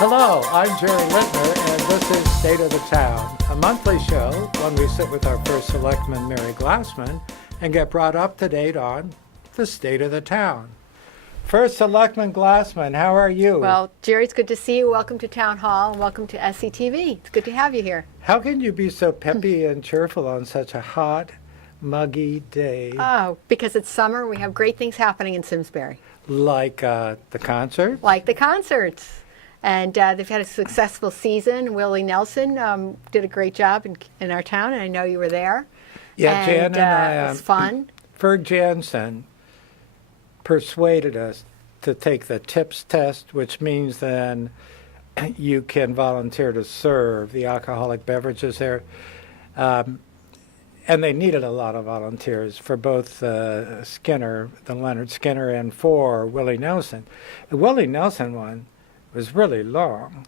Hello, I'm Jerry Lintner, and this is State of the Town, a monthly show when we sit with our first selectman, Mary Glassman, and get brought up to date on the state of the town. First Selectman Glassman, how are you? Well, Jerry, it's good to see you. Welcome to Town Hall and welcome to SCTV. It's good to have you here. How can you be so peppy and cheerful on such a hot, muggy day? Oh, because it's summer. We have great things happening in Simsbury. Like the concert? Like the concerts. And they've had a successful season. Willie Nelson did a great job in our town, and I know you were there. Yeah, Jan and I. It was fun. Ferg Jansen persuaded us to take the TIPS test, which means then you can volunteer to serve the alcoholic beverages there. And they needed a lot of volunteers for both Skinner, the Leonard Skinner, and for Willie Nelson. The Willie Nelson one was really long,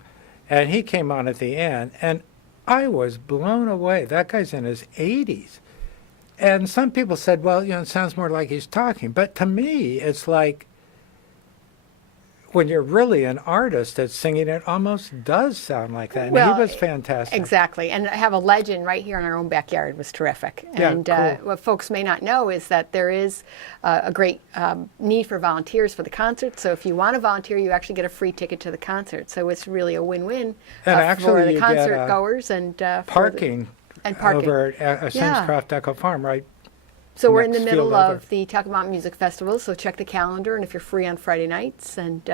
and he came on at the end, and I was blown away. That guy's in his 80s. And some people said, well, it sounds more like he's talking. But to me, it's like when you're really an artist that's singing, it almost does sound like that. And Well, he was fantastic. Exactly. And I have a legend right here in our own backyard. It was terrific. Yeah, And cool. what folks may not know is that there is a great need for volunteers for the concert. So if you want to volunteer, you actually get a free ticket to the concert. So it's really a win-win And for actually the you get, concert goers and Parking, parking. over at Yeah. Simscroft Echo Farm, right? So we're in the next middle field over. of the Talk About Music Festival, so check the calendar, and if you're free on Friday nights and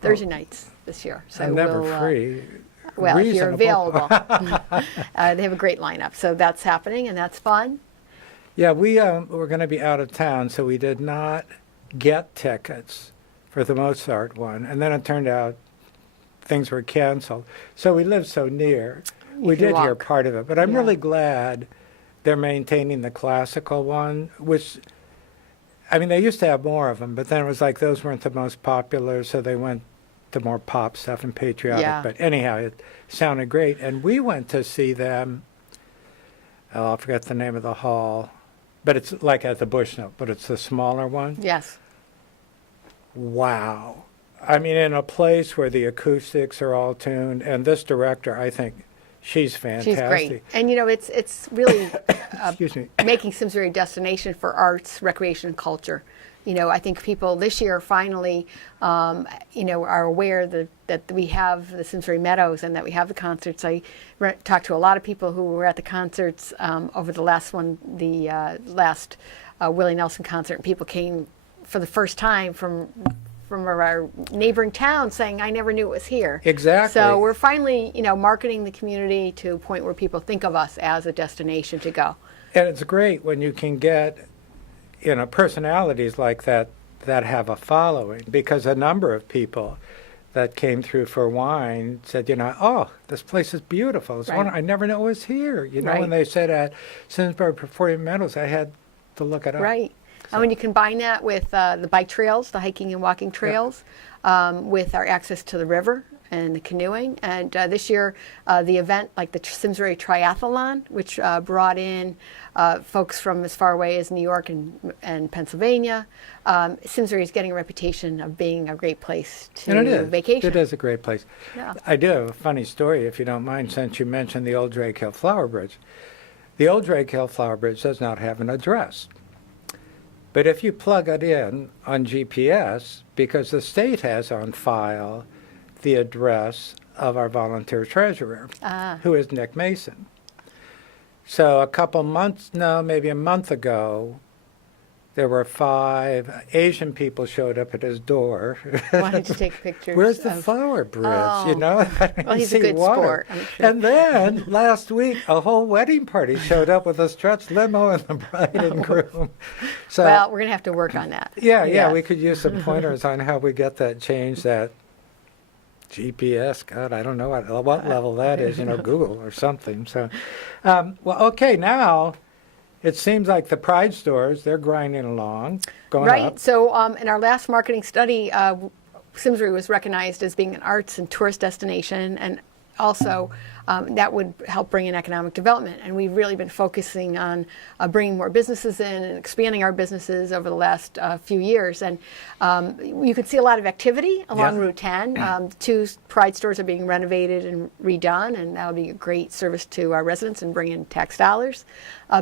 Thursday nights this year. So I'm never we'll, free. Well, if you're Reasonable. available. They have a great lineup, so that's happening, and that's fun. Yeah, we were going to be out of town, so we did not get tickets for the Mozart one. And then it turned out things were canceled. So we live so near. We can did hear walk. part of it, but I'm Yeah. really glad they're maintaining the classical one, which, I mean, they used to have more of them, but then it was like those weren't the most popular, so they went to more pop stuff and patriotic. Yeah. But anyhow, it sounded great. And we went to see them, I forget the name of the hall, but it's like at the Bushnell, but it's the smaller one. Yes. Wow. I mean, in a place where the acoustics are all tuned, and this director, I think, she's fantastic. She's great. And, it's really Excuse me. making Simsbury a destination for arts, recreation, and culture. I think people this year finally, are aware that we have the Simsbury Meadows and that we have the concerts. I talked to a lot of people who were at the concerts over the last one, the last Willie Nelson concert, and people came for the first time from our neighboring town saying, I never knew it was here. Exactly. So we're finally, marketing the community to a point where people think of us as a destination to go. And it's great when you can get, personalities like that have a following, because a number of people that came through for wine said, oh, this place is beautiful. It's Right. I never knew it was here. Right. When they said at Simsbury Performing Meadows, I had to look it up. Right. And when you combine that with the bike trails, the hiking and walking trails, with our access to the river and the canoeing, and this year the event like the Simsbury Triathlon, which brought in folks from as far away as New York and Pennsylvania. Simsbury is getting a reputation of being a great place And it to is. vacation. It is a great place. Yeah. I do have a funny story, if you don't mind, since you mentioned the old Drake Hill Flower Bridge. The old Drake Hill Flower Bridge does not have an address. But if you plug it in on GPS, because the state has on file the address of our volunteer treasurer, who is Nick Mason. So maybe a month ago, there were 5 Asian people showed up at his door. Wanted to take pictures. Where's the of- flower bridge? Oh. I didn't Well, he's a see good water. sport, I'm sure. And then last week, a whole wedding party showed up with a stretch limo and the bride and groom. So Well, we're going to have to work on that. yeah, we could use some pointers on how we get that changed. That GPS, God, I don't know what level that is. Google or something. So, okay, now. It seems like the Pride stores, they're grinding along, going Right. up. So in our last marketing study, Simsbury was recognized as being an arts and tourist destination, and also that would help bring in economic development. And we've really been focusing on bringing more businesses in and expanding our businesses over the last few years. And you could see a lot of activity along Route 10. 2 Pride stores are being renovated and redone, and that would be a great service to our residents and bring in tax dollars.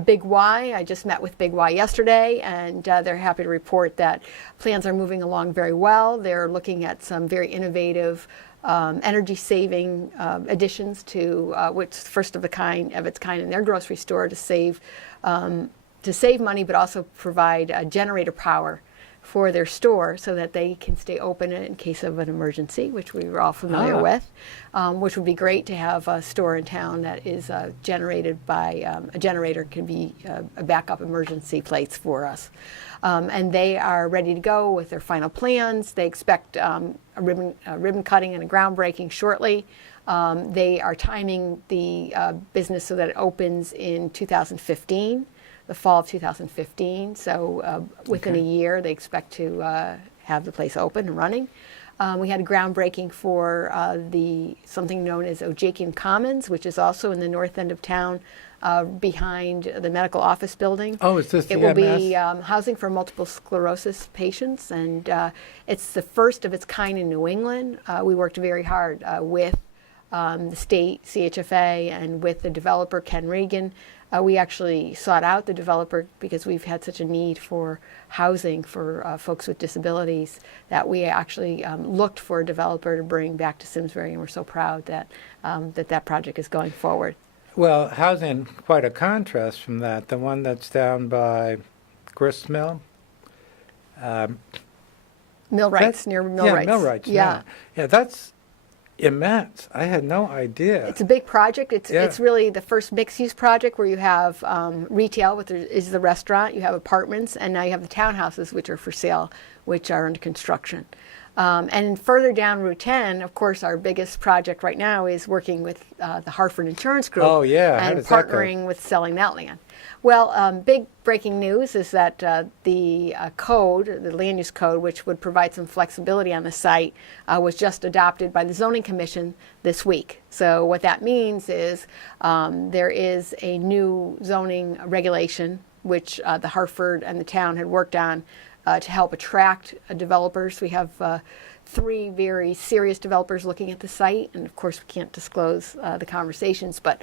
Big Y, I just met with Big Y yesterday, and they're happy to report that plans are moving along very well. They're looking at some very innovative energy-saving additions to which first of its kind in their grocery store to save money, but also provide generator power for their store so that they can stay open in case of an emergency, which we were all familiar with, which would be great to have a store in town that is generated by a generator can be a backup emergency place for us. And they are ready to go with their final plans. They expect a ribbon cutting and a groundbreaking shortly. They are timing the business so that it opens in 2015. The fall of 2015, so within a year they expect to have the place open and running. We had a groundbreaking for something known as Ojakian Commons, which is also in the north end of town behind the medical office building. Oh, is this the It will MS? be housing for multiple sclerosis patients, and it's the first of its kind in New England. We worked very hard with the state CHFA and with the developer Ken Regan. We actually sought out the developer because we've had such a need for housing for folks with disabilities that we actually looked for a developer to bring back to Simsbury, and we're so proud that that project is going forward. Well, housing, quite a contrast from that. The one that's down by Gristmill. Millwrights, near Millwrights. Yeah, Millwrights. Yeah. Yeah, that's immense. I had no idea. It's a big project. It's really the first mixed-use project where you have retail, which is the restaurant, you have apartments, and now you have the townhouses, which are for sale, which are under construction. And further down Route 10, of course, our biggest project right now is working with the Hartford Insurance Group. Oh, yeah. How And does that go? partnering with selling that land. Well, big breaking news is that the land use code, which would provide some flexibility on the site, was just adopted by the Zoning Commission this week. So what that means is there is a new zoning regulation, which the Hartford and the town had worked on to help attract developers. We have 3 very serious developers looking at the site, and of course we can't disclose the conversations, but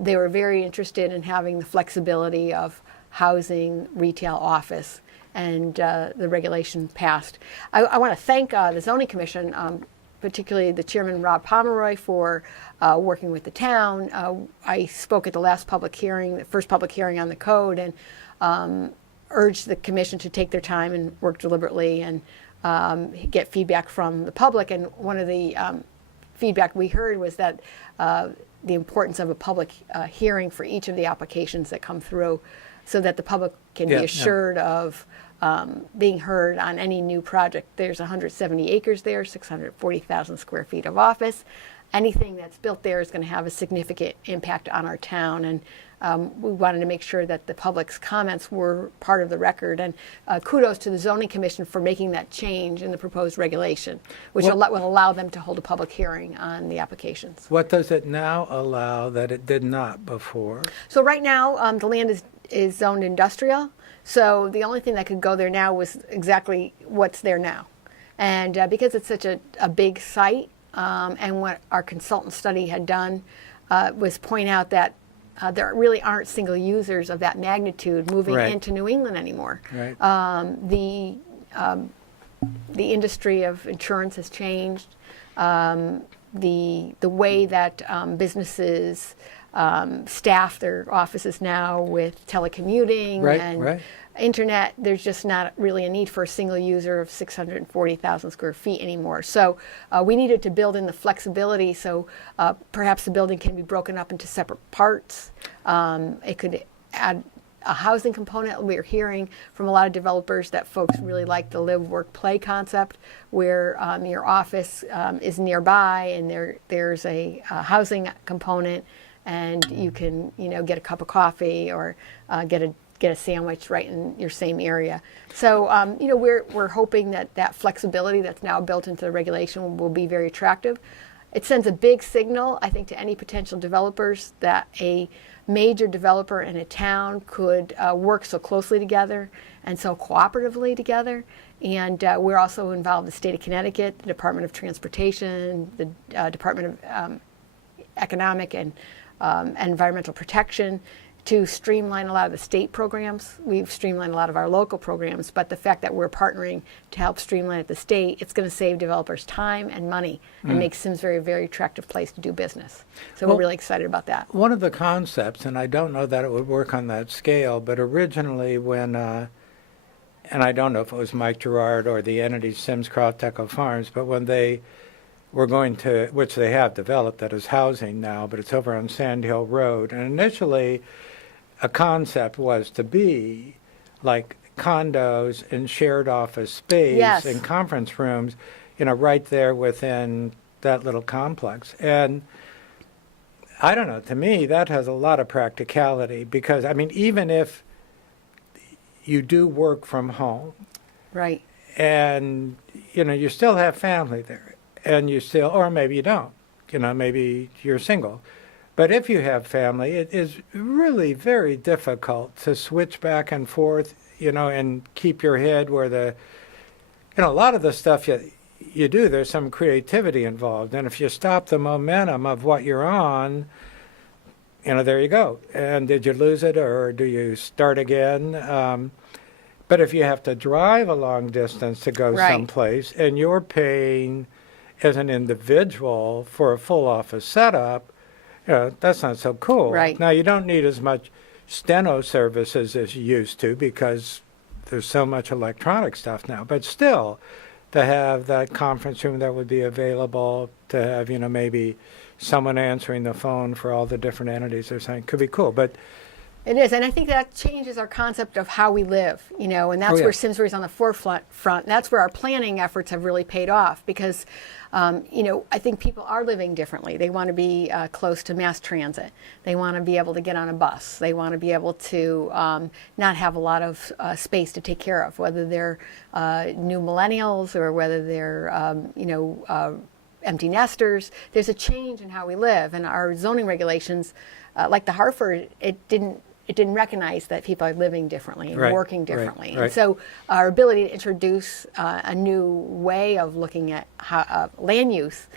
they were very interested in having the flexibility of housing, retail, office, and the regulation passed. I want to thank the Zoning Commission, particularly the chairman, Rob Pomeroy, for working with the town. I spoke at the last public hearing, the first public hearing on the code, and urged the commission to take their time and work deliberately and get feedback from the public. And one of the feedback we heard was that the importance of a public hearing for each of the applications that come through so that the public can be assured of being heard on any new project. There's 170 acres there, 640,000 square feet of office. Anything that's built there is going to have a significant impact on our town, and we wanted to make sure that the public's comments were part of the record. And kudos to the Zoning Commission for making that change in the proposed regulation, which will allow them to hold a public hearing on the applications. What does it now allow that it did not before? So right now, the land is zoned industrial. So the only thing that could go there now was exactly what's there now. And because it's such a big site, and what our consultant study had done was point out that there really aren't single users of that magnitude moving into New England anymore. Right. The industry of insurance has changed. The way that businesses staff their offices now with telecommuting and internet, there's just not really a need for a single user of 640,000 square feet anymore. So we needed to build in the flexibility so perhaps the building can be broken up into separate parts. It could add a housing component. We're hearing from a lot of developers that folks really like the live, work, play concept where your office is nearby and there's a housing component, and you can get a cup of coffee or get a sandwich right in your same area. So we're hoping that flexibility that's now built into the regulation will be very attractive. it sends a big signal, I think, to any potential developers that a major developer in a town could work so closely together and so cooperatively together. And we're also involved in the state of Connecticut, the Department of Transportation, the Department of Economic and Environmental Protection, to streamline a lot of the state programs. We've streamlined a lot of our local programs, but the fact that we're partnering to help streamline at the state, it's going to save developers time and money and make Simsbury a very attractive place to do business. So we're really excited about that. One of the concepts, and I don't know that it would work on that scale, but originally when, and I don't know if it was Mike Gerard or the entity Simscroft Echo Farms, but when they were going to, which they have developed, that is housing now, but it's over on Sand Hill Road. And initially, a concept was to be like condos and shared office space Yes. and conference rooms, right there within that little complex. And I don't know, to me, that has a lot of practicality because, I mean, even if you do work from home Right. and, you still have family there and you still, or maybe you don't, maybe you're single. But if you have family, it is really very difficult to switch back and forth, and keep your head where a lot of the stuff you do, there's some creativity involved. And if you stop the momentum of what you're on, there you go. And did you lose it or do you start again? But if you have to drive a long distance to go Right. someplace and you're paying as an individual for a full office setup, that's not so cool. Right. Now, you don't need as much steno services as you used to because there's so much electronic stuff now. But still, to have that conference room that would be available, to have, maybe someone answering the phone for all the different entities or something could be cool. But It is, and I think that changes our concept of how we live, and that's yeah. where Simsbury's on the forefront. And that's where our planning efforts have really paid off because, I think people are living differently. They want to be close to mass transit. They want to be able to get on a bus. They want to be able to not have a lot of space to take care of, whether they're new millennials or whether they're, empty nesters. There's a change in how we live, and our zoning regulations, like the Hartford, it didn't recognize that people are living differently and Right, working right, differently. right. And so our ability to introduce a new way of looking at land use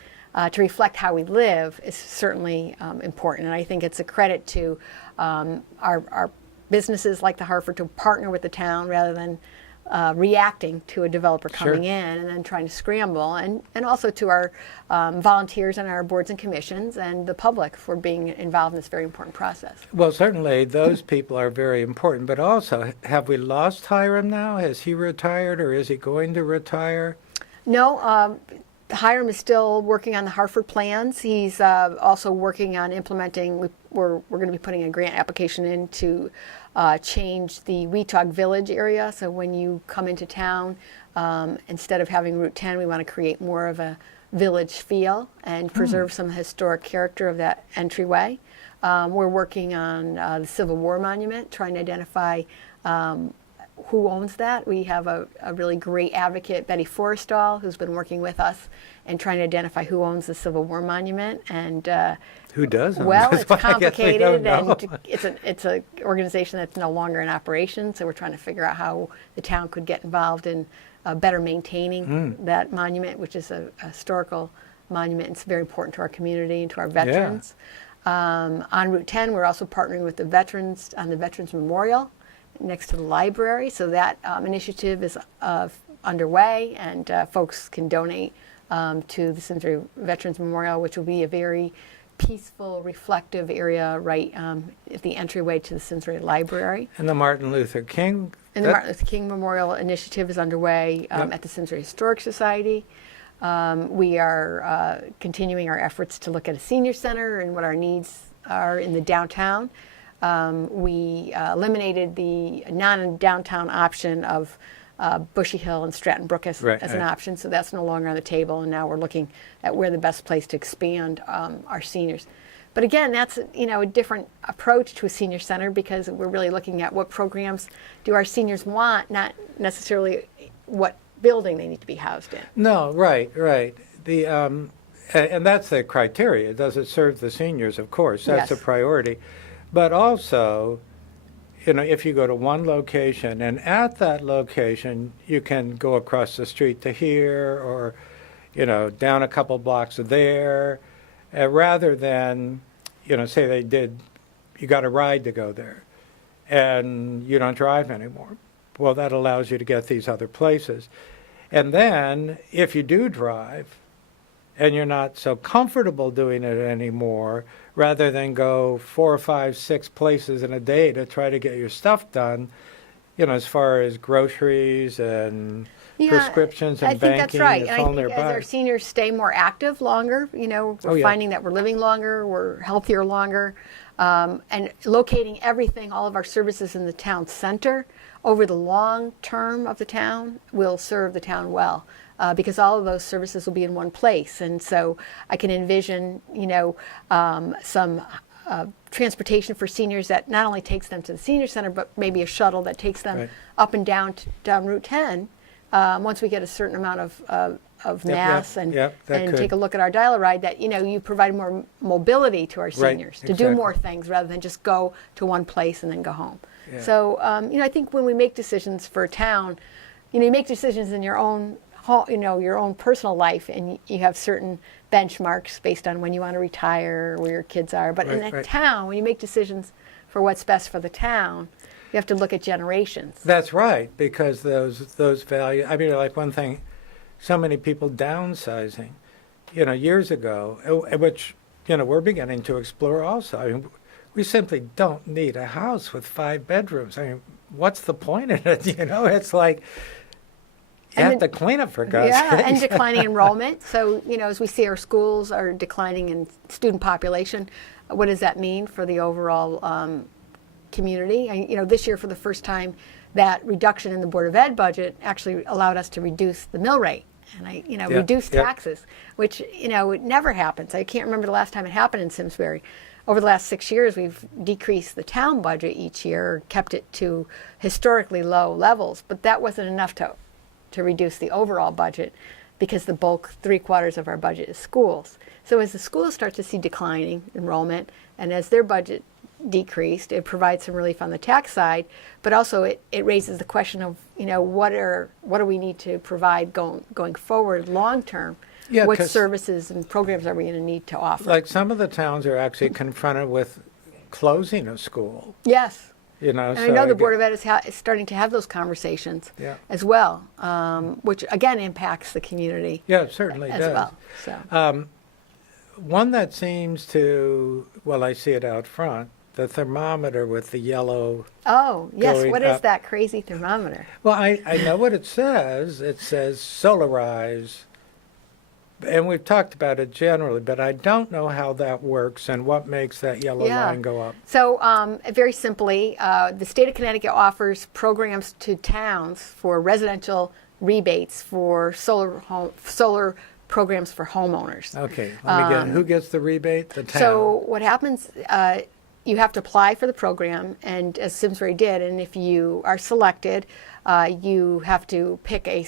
to reflect how we live is certainly important. And I think it's a credit to our businesses like the Hartford to partner with the town rather than reacting to a developer coming Sure. in and then trying to scramble, and also to our volunteers and our boards and commissions and the public for being involved in this very important process. Well, certainly those people are very important, but also, have we lost Hiram now? Has he retired or is he going to retire? No, Hiram is still working on the Hartford plans. He's also working on implementing, we're going to be putting a grant application in to change the Weetog Village area. So when you come into town, instead of having Route 10, we want to create more of a village feel and preserve some historic character of that entryway. We're working on the Civil War Monument, trying to identify who owns that. We have a really great advocate, Betty Forrestal, who's been working with us and trying to identify who owns the Civil War Monument. And Who does? well, it's I guess we complicated, don't know. and it's a organization that's no longer in operation. So we're trying to figure out how the town could get involved in better maintaining that monument, which is a historical monument. It's very important to our community and to our veterans. On Route 10, we're also partnering with the veterans on the Veterans Memorial next to the library. So that initiative is underway, and folks can donate to the Simsbury Veterans Memorial, which will be a very peaceful, reflective area right at the entryway to the Simsbury Library. And the Martin Luther King. And the Martin Luther King Memorial Initiative is underway at the Simsbury Historic Society. We are continuing our efforts to look at a senior center and what our needs are in the downtown. We eliminated the non-downtown option of Bushy Hill and Stratton Brook as an option, so that's no longer on the table, and now we're looking at where the best place to expand our seniors. But again, that's a different approach to a senior center, because we're really looking at what programs do our seniors want, not necessarily what building they need to be housed in. No, right. The And that's the criteria. Does it serve the seniors? Of course, that's a Yes. priority. But also, if you go to one location and at that location you can go across the street to here or, down a couple blocks there, rather than, say you got a ride to go there and you don't drive anymore. Well, that allows you to get these other places. And then if you do drive, and you're not so comfortable doing it anymore, rather than go 4 or 5, 6 places in a day to try to get your stuff done, as far as groceries and prescriptions and I think banking, that's right. it's And I all think as nearby. our seniors stay more active longer, we're yeah. finding that we're living longer, we're healthier longer, and locating everything, all of our services in the town center over the long term of the town will serve the town well. Because all of those services will be in one place. And so I can envision, some transportation for seniors that not only takes them to the senior center, but maybe a shuttle that takes them Right. up and down Route 10. Once we get a certain amount of mass and could. take a look at our dial-a-ride, that, you provide more mobility to our seniors to do exactly. more things rather than just go to one place and then go home. Yeah. So, I think when we make decisions for a town, you make decisions in your own your own personal life, and you have certain benchmarks based on when you want to retire, where your kids are. But in a town, when you make decisions for what's best for the town, you have to look at generations. That's right, because those values. I mean, like one thing, so many people downsizing, years ago, which we're beginning to explore also. I mean, we simply don't need a house with 5 bedrooms. I mean, what's the point in it? It's like. You have to clean up, for God's sake. And declining enrollment. So, as we see our schools are declining in student population, what does that mean for the overall community? This year, for the first time, that reduction in the Board of Ed budget actually allowed us to reduce the mill rate and reduce taxes, which, it never happens. I can't remember the last time it happened in Simsbury. Over the last 6 years, we've decreased the town budget each year, or kept it to historically low levels, but that wasn't enough to reduce the overall budget, because the bulk, 3/4 of our budget is schools. So as the schools start to see declining enrollment, and as their budget decreased, it provides some relief on the tax side, but also it raises the question of, what do we need to provide going forward long term? Yeah, what 'cause services and programs are we going to need to offer? like some of the towns are actually confronted with closing a school. Yes. And I know the Board of Ed is starting to have those conversations as well, which again impacts the community. Yeah, it certainly as does. well. So. One that seems to, well, I see it out front, the thermometer with the yellow. Oh, yes. Going What is up. that crazy thermometer? Well, I know what it says. It says solarize. And we've talked about it generally, but I don't know how that works and what makes that yellow line go up. So very simply, the state of Connecticut offers programs to towns for residential rebates for solar programs for homeowners. Okay, let me get, who gets the rebate? The town. So what happens, you have to apply for the program, and as Simsbury did, and if you are selected, you have to pick a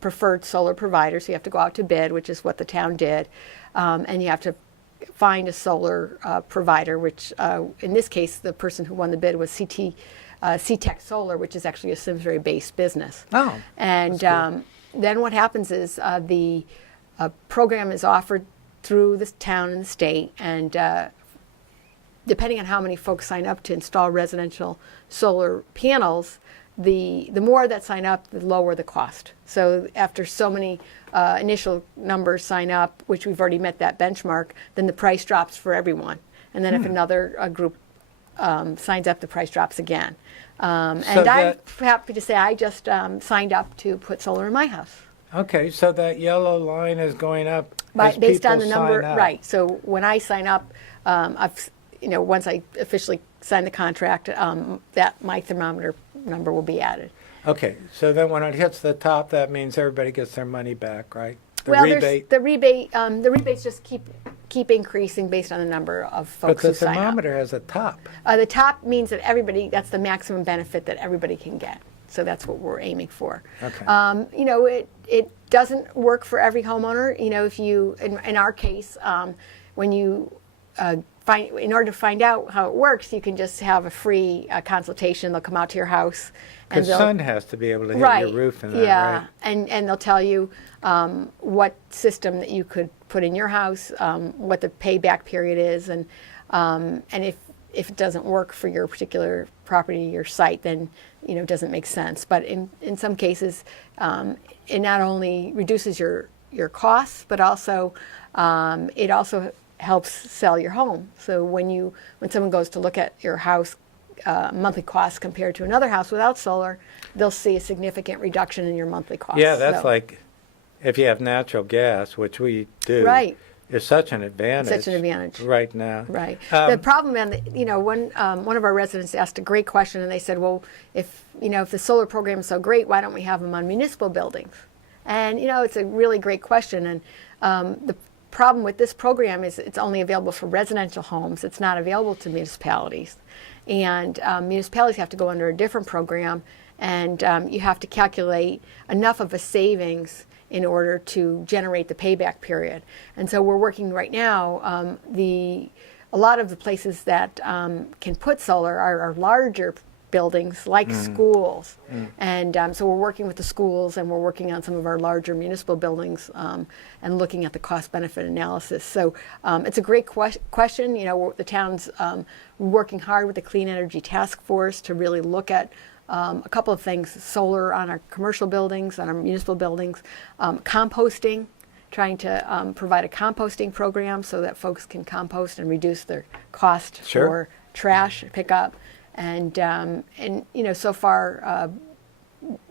preferred solar provider, so you have to go out to bid, which is what the town did, and you have to find a solar provider, which in this case, the person who won the bid was CTEC Solar, which is actually a Simsbury-based business. Oh, and that's cool. Then what happens is the program is offered through the town and the state, and depending on how many folks sign up to install residential solar panels, the more that sign up, the lower the cost. So after so many initial numbers sign up, which we've already met that benchmark, then the price drops for everyone. And then if another group signs up, the price drops again. And I'm happy to say I just signed up to put solar in my house. Okay, so that yellow line is going up as Based on people the number, sign up. right. So when I sign up, once I officially sign the contract, that my thermometer number will be added. Okay, so then when it hits the top, that means everybody gets their money back, right? The Well, rebate. the rebates just keep increasing based on the number of But folks the who sign up. thermometer has a top. The top means that that's the maximum benefit that everybody can get. So that's what we're aiming for. Okay. You know, it doesn't work for every homeowner. You know, if you, in our case, when you in order to find out how it works, you can just have a free consultation. They'll come out to your house. Because sun has to be able to hit Right. your roof and that, Yeah, right? and they'll tell you what system that you could put in your house, what the payback period is, and if it doesn't work for your particular property, your site, then you know it doesn't make sense. But in some cases, it not only reduces your costs, but also it also helps sell your home. So when someone goes to look at your house monthly costs compared to another house without solar, they'll see a significant reduction in your monthly costs. Yeah, that's So, like if you have natural gas, which we do. Right. It's such an advantage. Such an advantage. Right now. Right. The problem, and you know, one of our residents asked a great question, and they said, "Well, if the solar program is so great, why don't we have them on municipal buildings?" And you know, it's a really great question. And the problem with this program is it's only available for residential homes. It's not available to municipalities, and municipalities have to go under a different program, and you have to calculate enough of a savings in order to generate the payback period. And so we're working right now. A lot of the places that can put solar are larger buildings like schools. And so we're working with the schools, and we're working on some of our larger municipal buildings and looking at the cost benefit analysis. So it's a great question. You know, the town's working hard with the Clean Energy Task Force to really look at a couple of things: solar on our commercial buildings, on our municipal buildings, composting, trying to provide a composting program so that folks can compost and reduce their cost Sure. for trash pickup. And you know, so far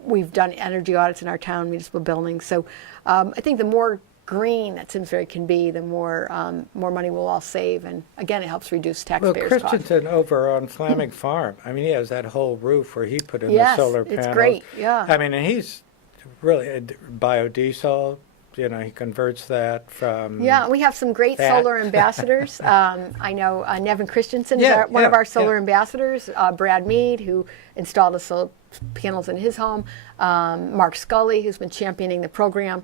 we've done energy audits in our town municipal buildings. So I think the more green that Simsbury can be, the more money we'll all save, and again, it helps reduce Well, taxpayers' costs. Christensen over on Flaming Farm, I mean, he has that whole roof where he put in Yes, the solar it's panels. great, yeah. I mean, and he's really biodiesel. You know, he converts that from. Yeah, we have some great that. solar ambassadors. I know Nevin Christensen is Yeah, one of yeah, our solar yeah. ambassadors. Brad Mead, who installed the solar panels in his home. Mark Scully, who's been championing the program.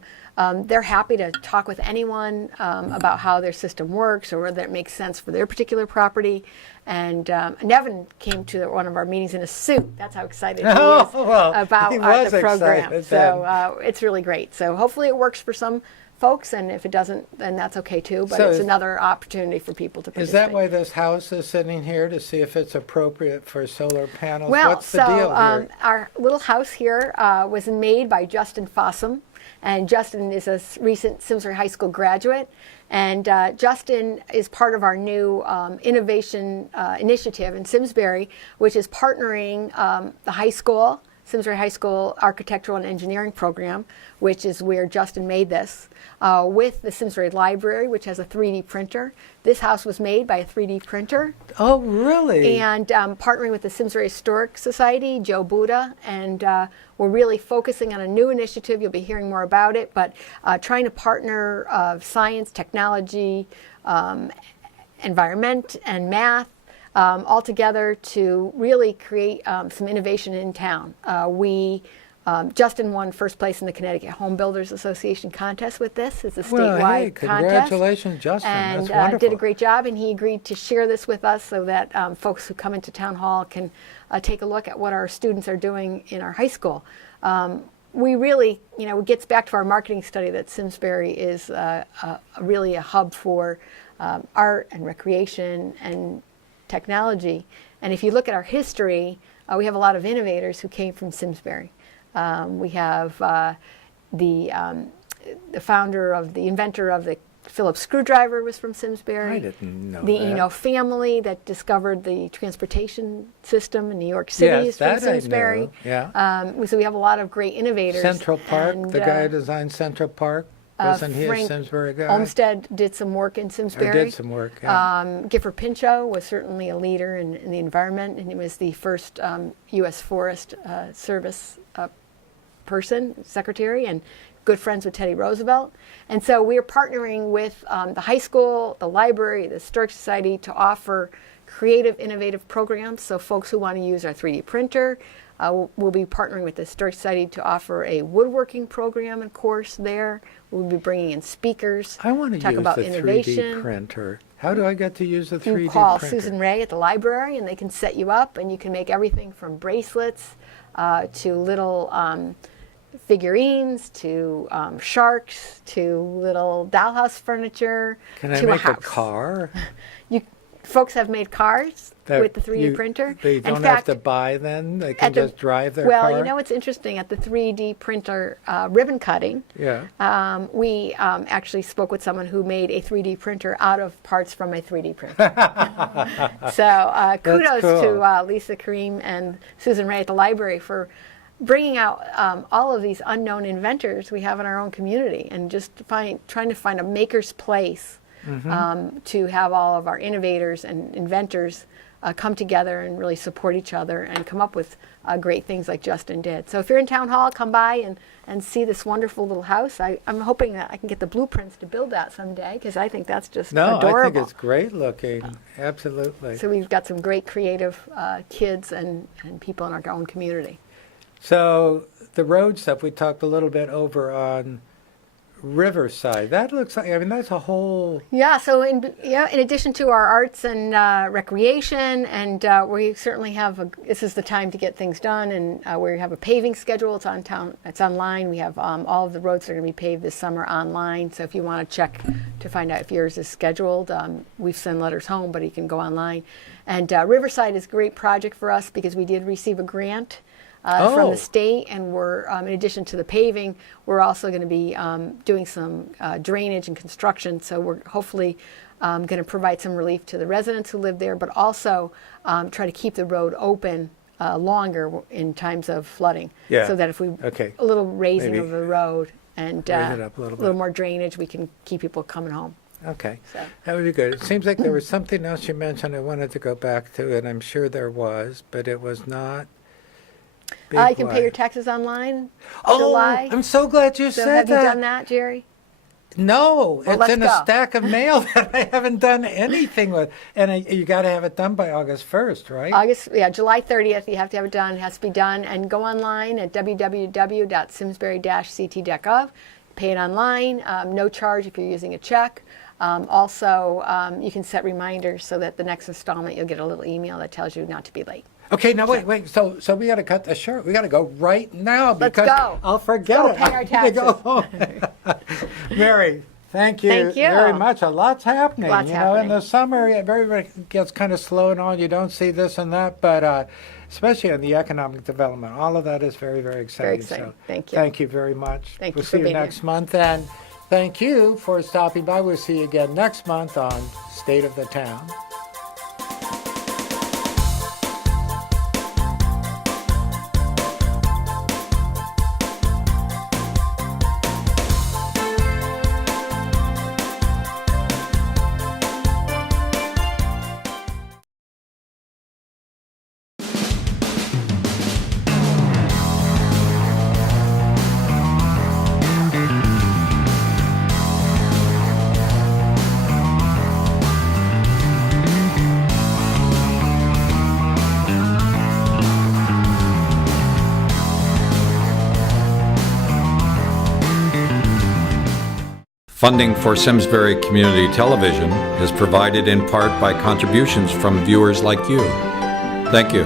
They're happy to talk with anyone about how their system works or whether it makes sense for their particular property. And Nevin came to one of our meetings in a suit. That's how excited he is well, about he was the program. excited So it's really great. So hopefully it works for some folks, and if it doesn't, then that's okay too. But So it's is- another opportunity for people to participate. Is that why this house is sitting here, to see if it's appropriate for solar panels? Well, What's the deal here? our little house here was made by Justin Fossum, and Justin is a recent Simsbury High School graduate. And Justin is part of our new innovation initiative in Simsbury, which is partnering the high school, Simsbury High School Architectural and Engineering Program, which is where Justin made this, with the Simsbury Library, which has a 3D printer. This house was made by a 3D printer. Oh, really? And partnering with the Simsbury Historic Society, Joe Buda, and we're really focusing on a new initiative. You'll be hearing more about it, but trying to partner science, technology, environment, and math all together to really create some innovation in town. Justin won first place in the Connecticut Home Builders Association contest with this. It's a statewide Well, hey, contest. congratulations, Justin. And That's wonderful. did a great job, and he agreed to share this with us so that folks who come into town hall can take a look at what our students are doing in our high school. We really, you know, it gets back to our marketing study that Simsbury is really a hub for art and recreation and technology. And if you look at our history, we have a lot of innovators who came from Simsbury. We have the inventor of the Phillips screwdriver was from Simsbury. I didn't know The that. Eno family that discovered the transportation system in New York City Yes, is from that I Simsbury. knew, yeah. So we have a lot of great innovators. Central Park, and, the guy who designed Central Park, wasn't he a Frank Simsbury guy? Olmsted did some work in Or Simsbury. did some work, yeah. Gifford Pinchot was certainly a leader in the environment, and he was the first U.S. Forest Service secretary, and good friends with Teddy Roosevelt. And so we're partnering with the high school, the library, the Historic Society to offer creative, innovative programs. So folks who want to use our 3D printer, we'll be partnering with the Historic Society to offer a woodworking program and course there. We'll be bringing in speakers. I want to talk use about the innovation. 3D printer. How do I get to use the 3D You call printer? Susan Ray at the library, and they can set you up, and you can make everything from bracelets to little figurines to sharks to little dollhouse furniture Can I to make a a house. car? Folks have made cars That with the 3D printer. They In don't have fact, to buy then? They can at the- just drive their well, car? you know what's interesting? At the 3D printer ribbon cutting, Yeah. we actually spoke with someone who made a 3D printer out of parts from a 3D printer. So kudos cool. to Lisa Kareem and Susan Ray at the library for bringing out all of these unknown inventors we have in our own community, and just trying to find a maker's place to have all of our innovators and inventors come together and really support each other and come up with great things like Justin did. So if you're in Town Hall, come by and see this wonderful little house. I'm hoping that I can get the blueprints to build that someday, because I think that's just adorable. I think it's great looking. Absolutely. So we've got some great creative kids and people in our own community. So the road stuff, we talked a little bit over on Riverside. That looks like, I mean, that's a whole... Yeah, so in addition to our arts and recreation, and we certainly have this is the time to get things done, and we have a paving schedule. It's online. We have all of the roads that are going to be paved this summer online. So if you want to check to find out if yours is scheduled, we send letters home, but you can go online. And Riverside is a great project for us because we did receive a grant from the state, and we're in addition to the paving, we're also going to be doing some drainage and construction. So we're hopefully going to provide some relief to the residents who live there, but also try to keep the road open longer in times of flooding. Yeah. So that if we Okay. a little raising Maybe of the road and raise it up a little bit. more drainage, we can keep people coming home. Okay, So. that would be good. It seems like there was something else you mentioned I wanted to go back to, and I'm sure there was, but it was not... You can pay your taxes online. Oh, July. I'm so glad you So said have that. you done that, Jerry? No, Well, it's let's in a go. stack of mail that I haven't done anything with. And you got to have it done by August 1st, right? July 30th, you have to have it done. It has to be done. And go online at www.simsbury-ct.gov. Pay it online, no charge if you're using a check. Also, you can set reminders so that the next installment you'll get a little email that tells you not to be late. Okay, now wait. So we got to cut this short. We got to go right now Let's because go. I'll forget Go it. pay our I need to go taxes. home. Mary, thank you, Thank you. very much. A lot's happening. Lots In happening. the summer, everybody gets kind of slow and on. You don't see this and that, but especially in the economic development, all of that is very, very exciting. Very exciting. So Thank you. Thank you very much. Thank we'll you for see you being here. next month, and thank you for stopping by. We'll see you again next month on State of the Town. Funding for Simsbury Community Television is provided in part by contributions from viewers like you. Thank you.